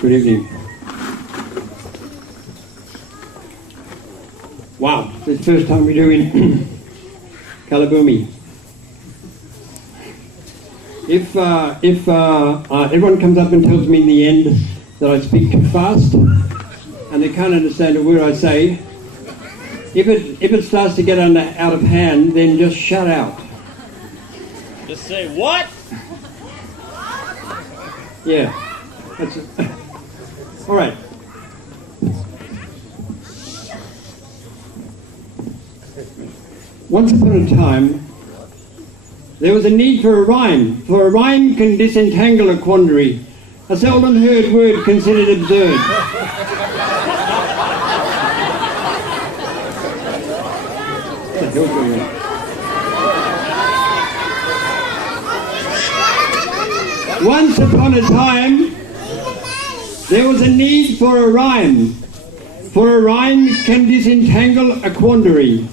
Good evening. Wow, it's the first time we do in Kalabhumi. If everyone comes up and tells me in the end that I speak too fast and they can't understand a word I say, if it starts to get out of hand, then just shut out. Just say what? Yeah, that's it. All right. Once upon a time, there was a need for a rhyme, for a rhyme can disentangle a quandary, a seldom heard word considered absurd. Once upon a time, there was a need for a rhyme can disentangle a quandary.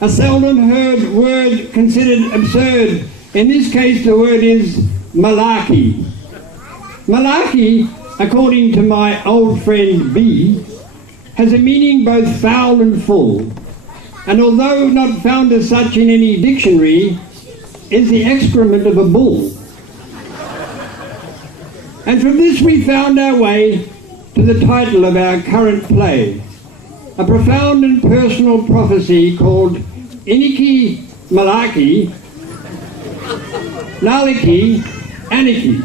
A seldom heard word considered absurd. In this case, the word is Malarkey. Malarkey, according to my old friend B, has a meaning both foul and full, and although not found as such in any dictionary, is the excrement of a bull. And from this we found our way to the title of our current play, a profound and personal prophecy called Iniki, Malarkey, Nalaki, Anarchy.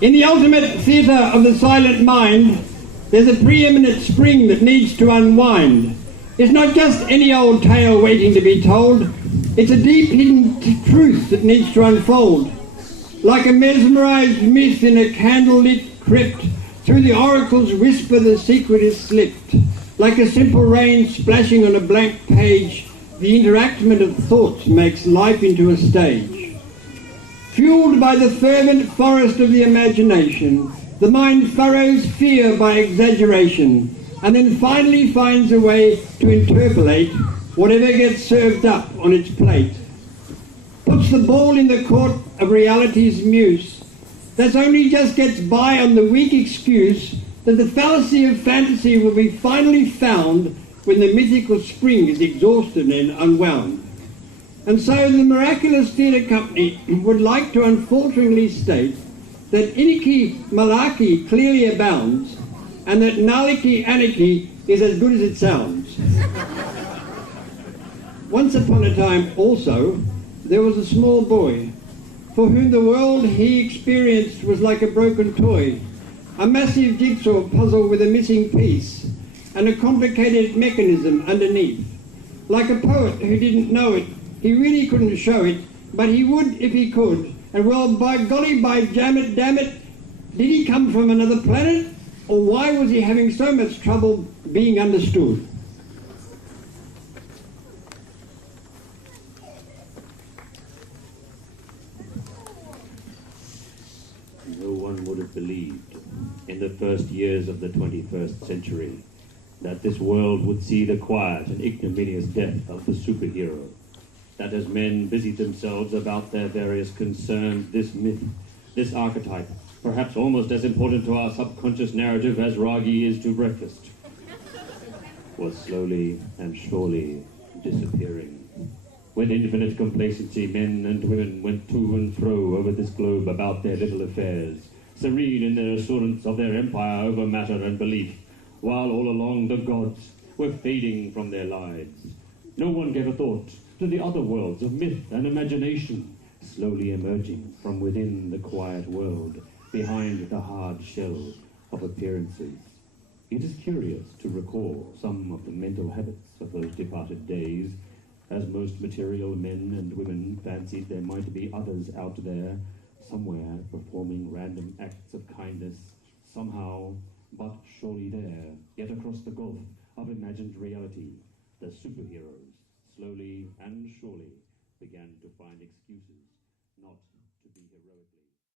In the ultimate theatre of the silent mind, there's a preeminent spring that needs to unwind. It's not just any old tale waiting to be told, it's a deep hidden truth that needs to unfold. Like a mesmerized myth in a candlelit crypt, through the oracle's whisper the secret is slipped. Like a simple rain splashing on a blank page, the interactment of thoughts makes life into a stage. Fueled by the fervent forest of the imagination, the mind furrows fear by exaggeration, and then finally finds a way to interpolate whatever gets served up on its plate. Puts the ball in the court of reality's muse, that only just gets by on the weak excuse that the fallacy of fantasy will be finally found when the mythical spring is exhausted and unwound. And so the Miraculous Theatre Company would like to unfalteringly state that Iniki Malarkey clearly abounds, and that Nalaki Anarchy is as good as it sounds. Once upon a time also, there was a small boy for whom the world he experienced was like a broken toy, a massive jigsaw puzzle with a missing piece, and a complicated mechanism underneath. Like a poet who didn't know it, he really couldn't show it, but he would if he could. And well, by golly, by damn it, did he come from another planet? Or why was he having so much trouble being understood? No one would have believed in the first years of the 21st century that this world would see the quiet and ignominious death of the superhero. That as men busied themselves about their various concerns, this myth, this archetype, perhaps almost as important to our subconscious narrative as Ragi is to breakfast, was slowly and surely disappearing. With infinite complacency, men and women went to and fro over this globe about their little affairs, serene in their assurance of their empire over matter and belief, while all along the gods were fading from their lives. No one gave a thought to the other worlds of myth and imagination, slowly emerging from within the quiet world, behind the hard shell of appearances. It is curious to recall some of the mental habits of those departed days, as most material men and women fancied there might be others out there, somewhere performing random acts of kindness, somehow, but surely there, yet across the gulf of imagined reality, the superheroes slowly and surely began to find excuses, not